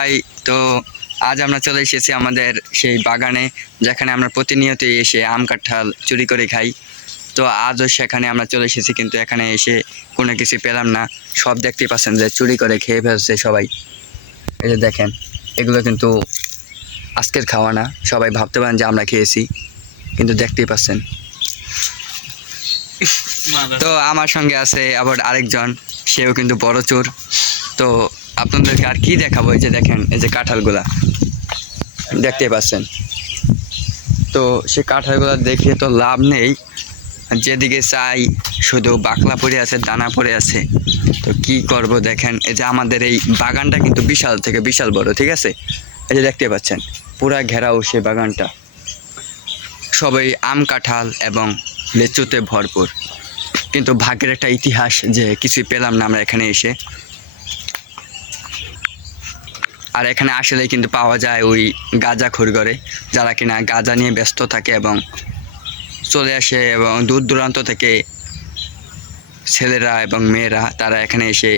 ভাই, তো আজ আমরা চলে এসেছি আমাদের সেই বাগানে, যেখানে আমরা প্রতিনিয়তই এসে আম কাঁঠাল চুরি করে খাই। তো আজও সেখানে আমরা চলে এসেছি, কিন্তু এখানে এসে কোনো কিছু পেলাম না। সব দেখতেই পাচ্ছেন যে চুরি করে খেয়ে ফেলছে সবাই। এই যে দেখেন, এগুলো কিন্তু আজকের খাওয়া না। সবাই ভাবতে পারেন যে আমরা খেয়েছি, কিন্তু দেখতেই পাচ্ছেন। তো আমার সঙ্গে আছে আবার আরেকজন, সেও কিন্তু বড় চোর। তো আপনাদেরকে আর কি দেখাবো, এই যে দেখেন, এই যে কাঁঠালগুলা দেখতে পাচ্ছেন। তো সে কাঁঠালগুলা দেখে তো লাভ নেই, যেদিকে চাই শুধু বাকলা পড়ে আছে, দানা পড়ে আছে। তো কি করব দেখেন, এই যে আমাদের এই বাগানটা কিন্তু বিশাল থেকে বিশাল বড়, ঠিক আছে। এই যে দেখতে পাচ্ছেন, পুরা ঘেরাও সে বাগানটা, সবাই আম কাঁঠাল এবং লিচুতে ভরপুর। কিন্তু ভাগ্যের একটা ইতিহাস যে কিছুই পেলাম না আমরা এখানে এসে। আর এখানে আসলেই কিন্তু পাওয়া যায় ওই গাঁজাখোর করে, যারা কিনা গাঁজা নিয়ে ব্যস্ত থাকে এবং চলে আসে, এবং দূর দূরান্ত থেকে ছেলেরা এবং মেয়েরা তারা এখানে এসে